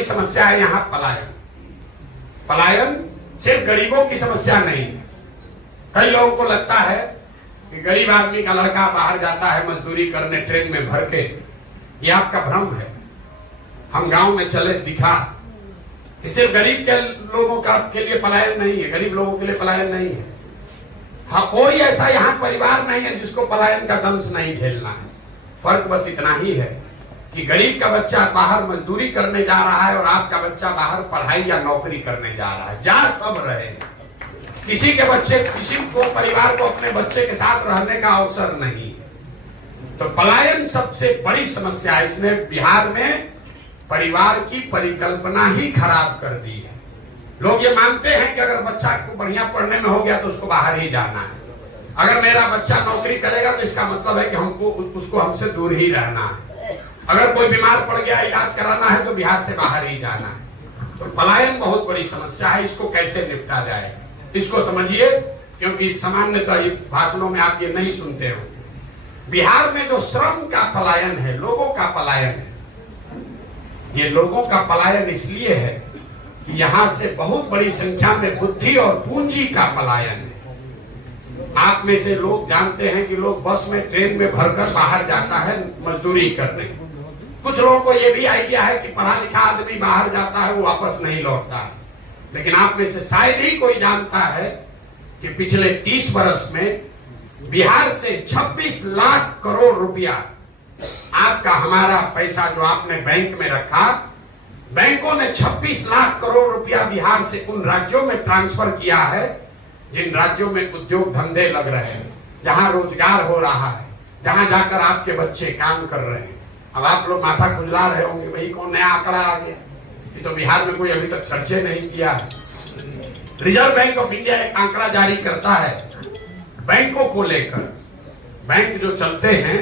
बड़ी समस्या है यहाँ पलायन। पलायन सिर्फ गरीबों की समस्या नहीं है। कई लोगों को लगता है कि गरीब आदमी का लड़का बाहर जाता है मजदूरी करने ट्रेन में भर के, ये आपका भ्रम है। हम गांव में चले दिखा कि सिर्फ गरीब के लोगों का के लिए पलायन नहीं है, गरीब लोगों के लिए पलायन नहीं है। हाँ, कोई ऐसा यहाँ परिवार नहीं है जिसको पलायन का दंश नहीं झेलना है। फर्क बस इतना ही है कि गरीब का बच्चा बाहर मजदूरी करने जा रहा है और आपका बच्चा बाहर पढ़ाई या नौकरी करने जा रहा है। जा सब रहे, किसी के बच्चे, किसी को परिवार को अपने बच्चे के साथ रहने का अवसर नहीं। तो पलायन सबसे बड़ी समस्या है। इसने बिहार में परिवार की परिकल्पना ही खराब कर दी है। लोग ये मानते हैं कि अगर बच्चा को बढ़िया पढ़ने में हो गया तो उसको बाहर ही जाना है। अगर मेरा बच्चा नौकरी करेगा तो इसका मतलब है कि हमको उसको हमसे दूर ही रहना है। अगर कोई बीमार पड़ गया, इलाज कराना है तो बिहार से बाहर ही जाना है। तो पलायन बहुत बड़ी समस्या है। इसको कैसे निपटा जाए, इसको समझिए, क्योंकि सामान्यतः भाषणों में आप ये नहीं सुनते हो। बिहार में जो श्रम का पलायन है, लोगों का पलायन है, ये लोगों का पलायन इसलिए है कि यहां से बहुत बड़ी संख्या में बुद्धि और पूंजी का पलायन है। आप में से लोग जानते हैं कि लोग बस में, ट्रेन में भरकर बाहर जाता है मजदूरी करने। कुछ लोगों को यह भी आइडिया है कि पढ़ा लिखा आदमी बाहर जाता है वो वापस नहीं लौटता है। लेकिन आप में से शायद ही कोई जानता है कि पिछले 30 वर्ष में बिहार से 26 लाख करोड़ रुपया आपका, हमारा पैसा जो आपने बैंक में रखा, बैंकों ने 26 लाख करोड़ रुपया बिहार से उन राज्यों में ट्रांसफर किया है जिन राज्यों में उद्योग धंधे लग रहे हैं, जहां रोजगार हो रहा है, जहां जाकर आपके बच्चे काम कर रहे हैं। अब आप लोग माथा खुजला रहे होंगे, भाई कौन नया आंकड़ा आ गया, ये तो बिहार में कोई अभी तक चर्चा नहीं किया है। रिजर्व बैंक ऑफ इंडिया एक आंकड़ा जारी करता है बैंकों को लेकर। बैंक जो चलते हैं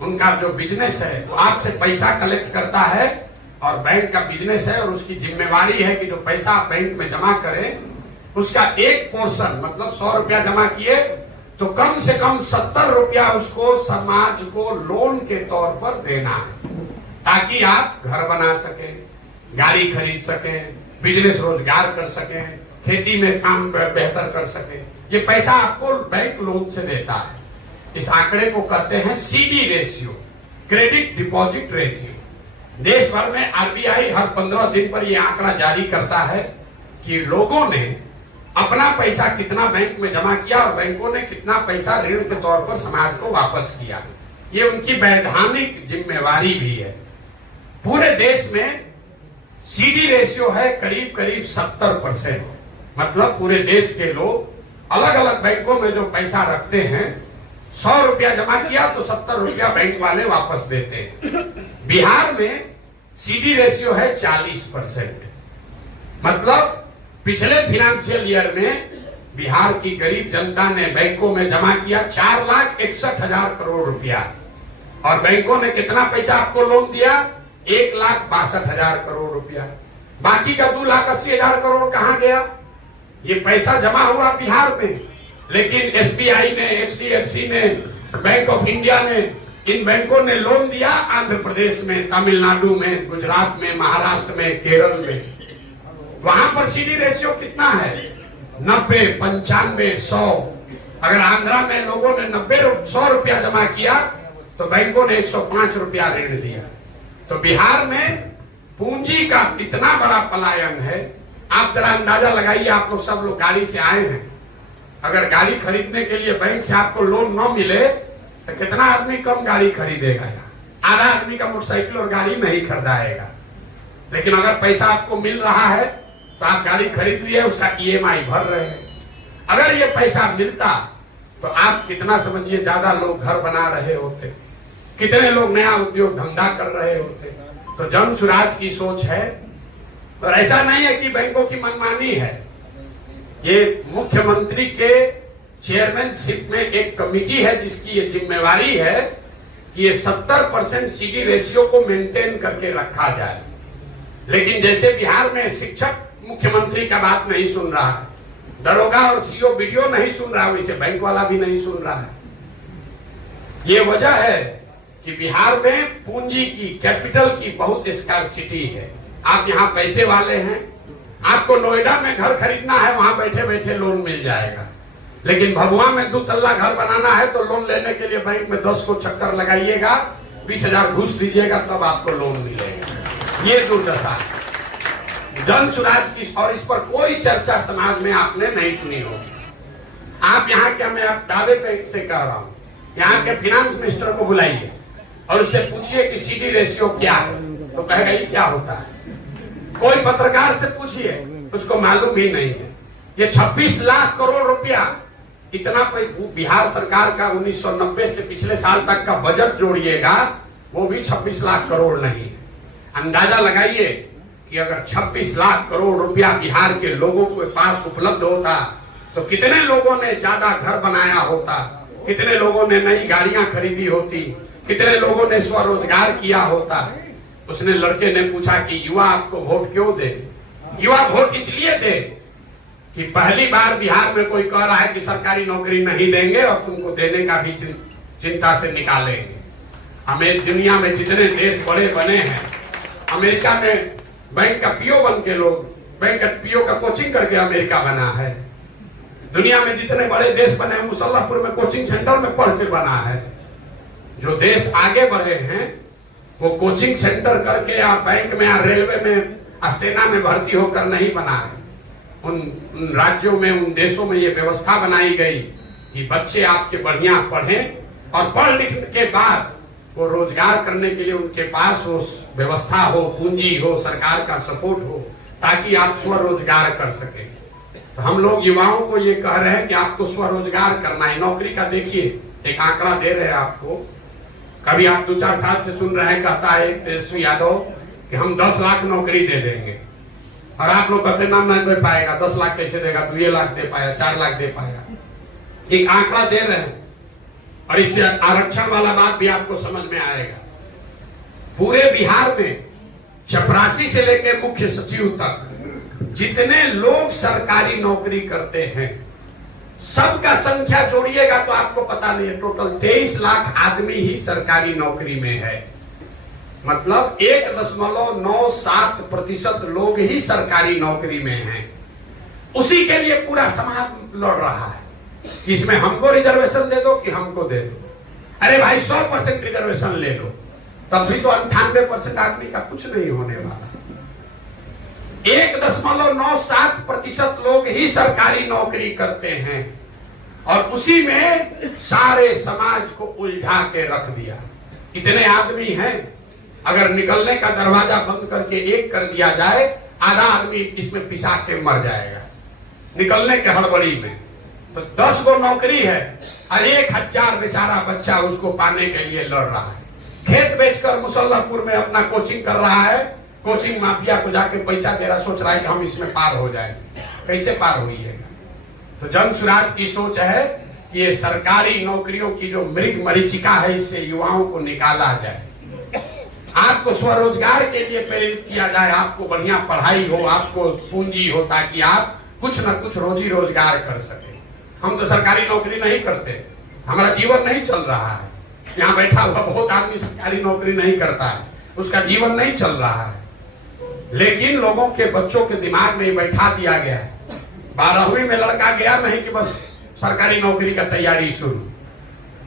उनका जो बिजनेस है वो आपसे पैसा कलेक्ट करता है और बैंक का बिजनेस है और उसकी जिम्मेवारी है कि जो पैसा आप बैंक में जमा करें उसका एक पोर्शन, मतलब 100 रुपया जमा किए तो कम से कम 70 रुपया उसको समाज को लोन के तौर पर देना है, ताकि आप घर बना सकें, गाड़ी खरीद सकें, बिजनेस रोजगार कर सकें, खेती में काम बेहतर कर सकें। ये पैसा आपको बैंक लोन से देता है। इस आंकड़े को कहते हैं CD ratio, credit deposit ratio. देश भर में आरबीआई हर 15 दिन पर यह आंकड़ा जारी करता है कि लोगों ने अपना पैसा कितना बैंक में जमा किया और बैंकों ने कितना पैसा ऋण के तौर पर समाज को वापस किया। ये उनकी वैधानिक जिम्मेवारी भी है। पूरे देश में सीडी रेशियो है करीब करीब 70%। मतलब पूरे देश के लोग अलग अलग बैंकों में जो पैसा रखते हैं, 100 रुपया जमा किया तो 70 रुपया बैंक वाले वापस देते हैं। बिहार में सीडी रेशियो है 40%। मतलब पिछले फाइनेंशियल ईयर में बिहार की गरीब जनता ने बैंकों में जमा किया 4,61,000 करोड़ रुपया और बैंकों ने कितना पैसा आपको लोन दिया? 1,62,000 करोड़ रुपया। बाकी का 2,80,000 करोड़ कहां गया? ये पैसा जमा हुआ बिहार में, लेकिन एसबीआई ने, एचडीएफसी ने, बैंक ऑफ इंडिया ने, इन बैंकों ने लोन दिया आंध्र प्रदेश में, तमिलनाडु में, गुजरात में, महाराष्ट्र में, केरल में। वहां पर सीडी रेशियो कितना है? 90, 95, 100। अगर आंध्रा में लोगों ने 100 रुपया जमा किया तो बैंकों ने 105 रुपया ऋण दिया। तो बिहार में पूंजी का इतना बड़ा पलायन है। आप जरा अंदाजा लगाइए, आप लोग सब लोग गाड़ी से आए हैं, अगर गाड़ी खरीदने के लिए बैंक से आपको लोन न मिले तो कितना आदमी कम गाड़ी खरीदेगा? आधा आदमी का मोटरसाइकिल और गाड़ी नहीं खरीदाएगा। लेकिन अगर पैसा आपको मिल रहा है तो आप गाड़ी खरीद लिए, उसका ईएमआई भर रहे हैं। अगर ये पैसा मिलता तो आप कितना, समझिए, ज्यादा लोग घर बना रहे होते, कितने लोग नया उद्योग धंधा कर रहे होते। तो जन सुराज की सोच है। और ऐसा नहीं है कि बैंकों की मनमानी है। ये मुख्यमंत्री के चेयरमैनशिप में एक कमेटी है जिसकी ये जिम्मेवारी है कि ये 70% सीडी रेशियो को मेंटेन करके रखा जाए। लेकिन जैसे बिहार में शिक्षक मुख्यमंत्री का बात नहीं सुन रहा है, दरोगा और सीओ बीडीओ नहीं सुन रहा है, वैसे बैंक वाला भी नहीं सुन रहा है। ये वजह है कि बिहार में पूंजी की, कैपिटल की बहुत स्कार्सिटी है। आप यहाँ पैसे वाले हैं, आपको नोएडा में घर खरीदना है, वहां बैठे बैठे लोन मिल जाएगा। लेकिन भभुआ में 2 तल्ला घर बनाना है तो लोन लेने के लिए बैंक में 10 को चक्कर लगाइएगा, 20,000 घूस दीजिएगा, तब आपको लोन मिलेगा। ये दुर्दशा है जन सुराज की, और इस पर कोई चर्चा समाज में आपने नहीं सुनी होगी। आप यहाँ क्या, मैं आप दावे पे से कह रहा हूँ, यहाँ के फिनांस मिनिस्टर को बुलाइए और उससे पूछिए कि सीडी रेशियो क्या है, तो कहेगा ये क्या होता है। कोई पत्रकार से पूछिए, उसको मालूम ही नहीं है। ये 26 लाख करोड़ रुपया, इतना बिहार सरकार का 1990 से पिछले साल तक का बजट जोड़िएगा, वो भी 26 लाख करोड़ नहीं है। अंदाजा लगाइए कि अगर 26 लाख करोड़ रुपया बिहार के लोगों के पास उपलब्ध होता तो कितने लोगों ने ज्यादा घर बनाया होता, कितने लोगों ने नई गाड़ियां खरीदी होती, कितने लोगों ने स्वरोजगार किया होता। उसने लड़के ने पूछा कि युवा आपको वोट क्यों दे। युवा वोट इसलिए दे कि पहली बार बिहार में कोई कह रहा है कि सरकारी नौकरी नहीं देंगे और तुमको देने का भी चिंता से निकालेंगे। हमें दुनिया में जितने देश बड़े बने हैं, अमेरिका में बैंक का पीओ बन के लोग, बैंक का पीओ का कोचिंग करके अमेरिका बना है। दुनिया में जितने बड़े देश बने हैं, मुसल्लापुर में कोचिंग सेंटर में पढ़ के बना है। जो देश आगे बढ़े हैं वो कोचिंग सेंटर करके या बैंक में या रेलवे में या सेना में भर्ती होकर नहीं बना है। उन राज्यों में, उन देशों में ये व्यवस्था बनाई गई कि बच्चे आपके बढ़िया पढ़ें और पढ़ लिखने के बाद वो रोजगार करने के लिए उनके पास वो व्यवस्था हो, पूंजी हो, सरकार का सपोर्ट हो, ताकि आप स्वरोजगार कर सके। तो हम लोग युवाओं को ये कह रहे हैं कि आपको स्वरोजगार करना है। नौकरी का देखिए, एक आंकड़ा दे रहे हैं आपको, कभी आप 2-4 साल से सुन रहे हैं, कहता है तेजस्वी यादव कि हम 10 लाख नौकरी दे देंगे, और आप लोग कहते ना नहीं दे पाएगा, 10 लाख कैसे देगा, तू ये लाख दे पाया, 4 लाख दे पाया। एक आंकड़ा दे रहे हैं, और इससे आरक्षण वाला बात भी आपको समझ में आएगा। पूरे बिहार में चपरासी से लेकर मुख्य सचिव तक जितने लोग सरकारी नौकरी करते हैं, सबका संख्या जोड़िएगा तो आपको पता नहीं है, टोटल 23 लाख आदमी ही सरकारी नौकरी में है। मतलब 1.97% लोग ही सरकारी नौकरी में हैं। उसी के लिए पूरा समाज लड़ रहा है कि इसमें हमको रिजर्वेशन दे दो कि हमको दे दो। अरे भाई 100% रिजर्वेशन ले लो, तब भी तो 98% आदमी का कुछ नहीं होने वाला। 1.97% लोग ही सरकारी नौकरी करते हैं, और उसी में सारे समाज को उलझा के रख दिया। इतने आदमी हैं, अगर निकलने का दरवाजा बंद करके एक कर दिया जाए, आधा आदमी इसमें पिसा के मर जाएगा निकलने के हड़बड़ी में। तो 10 गो नौकरी है और 1,000 बेचारा बच्चा उसको पाने के लिए लड़ रहा है। खेत बेचकर मुसल्लापुर में अपना कोचिंग कर रहा है, कोचिंग माफिया को जाके पैसा दे रहा, सोच रहा है कि हम इसमें पार हो जाएंगे। कैसे पार होइएगा? तो जन सुराज की सोच है कि ये सरकारी नौकरियों की जो मृग मरीचिका है, इससे युवाओं को निकाला जाए, आपको स्वरोजगार के लिए प्रेरित किया जाए, आपको बढ़िया पढ़ाई हो, आपको पूंजी हो, ताकि आप कुछ न कुछ रोजी रोजगार कर सके। हम तो सरकारी नौकरी नहीं करते, हमारा जीवन नहीं चल रहा है। यहाँ बैठा हुआ बहुत आदमी सरकारी नौकरी नहीं करता है, उसका जीवन नहीं चल रहा है। लेकिन लोगों के बच्चों के दिमाग में बैठा दिया गया है। 12वीं में लड़का गया नहीं कि बस सरकारी नौकरी का तैयारी शुरू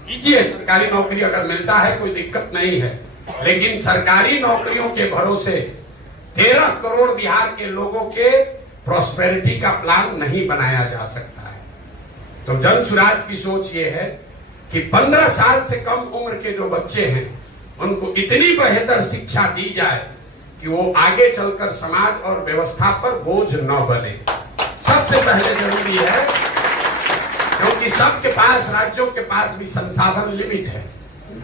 कीजिए। सरकारी नौकरी अगर मिलता है कोई दिक्कत नहीं है, लेकिन सरकारी नौकरियों के भरोसे 13 करोड़ बिहार के लोगों के प्रॉस्पेरिटी का प्लान नहीं बनाया जा सकता है। तो जन सुराज की सोच ये है कि 15 साल से कम उम्र के जो बच्चे हैं, उनको इतनी बेहतर शिक्षा दी जाए कि वो आगे चलकर समाज और व्यवस्था पर बोझ न बने। सबसे पहले जरूरी है, क्योंकि सबके पास, राज्यों के पास भी संसाधन लिमिट है।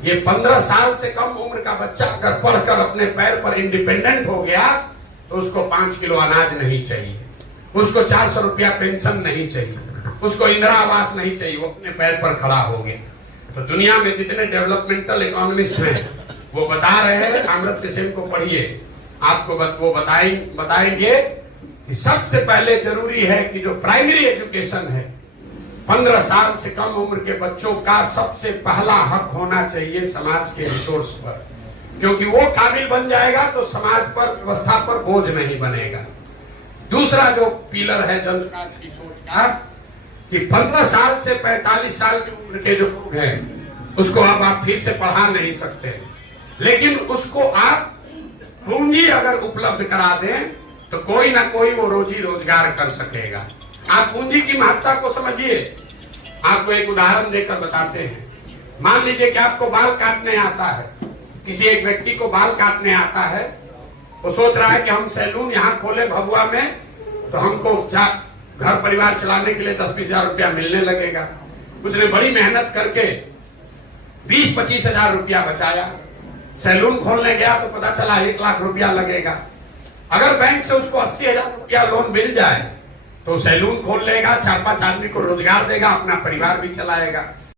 ये 15 साल से कम उम्र का बच्चा अगर पढ़कर अपने पैर पर इंडिपेंडेंट हो गया तो उसको 5 किलो अनाज नहीं चाहिए, उसको 400 रुपया पेंशन नहीं चाहिए, उसको इंदिरा आवास नहीं चाहिए, वो अपने पैर पर खड़ा हो गया। तो दुनिया में जितने डेवलपमेंटल इकोनॉमिस्ट हैं वो बता रहे हैं, अमृत सेन को पढ़िए, आपको वो बताएंगे कि सबसे पहले जरूरी है कि जो प्राइमरी एजुकेशन है, 15 साल से कम उम्र के बच्चों का सबसे पहला हक होना चाहिए समाज के रिसोर्स पर। क्योंकि वो काबिल बन जाएगा तो समाज पर, व्यवस्था पर बोझ नहीं बनेगा। दूसरा जो पिलर है जनसमाज की सोच का कि 15 साल से 45 साल की उम्र के जो लोग हैं उसको अब आप फिर से पढ़ा नहीं सकते, लेकिन उसको आप पूंजी अगर उपलब्ध करा दें तो कोई ना कोई वो रोजी रोजगार कर सकेगा। आप पूंजी की महत्ता को समझिए। आपको एक उदाहरण देकर बताते हैं। मान लीजिए कि आपको बाल काटने आता है, किसी एक व्यक्ति को बाल काटने आता है, वो सोच रहा है कि हम सैलून यहाँ खोले भभुआ में तो हमको घर परिवार चलाने के लिए 10-20 हजार रुपया मिलने लगेगा। उसने बड़ी मेहनत करके 20-25 हजार रुपया बचाया। सैलून खोलने गया तो पता चला 1 लाख रुपया लगेगा। अगर बैंक से उसको 80 हजार रुपया लोन मिल जाए तो सैलून खोल लेगा, 4-5 आदमी को रोजगार देगा, अपना परिवार भी चलाएगा।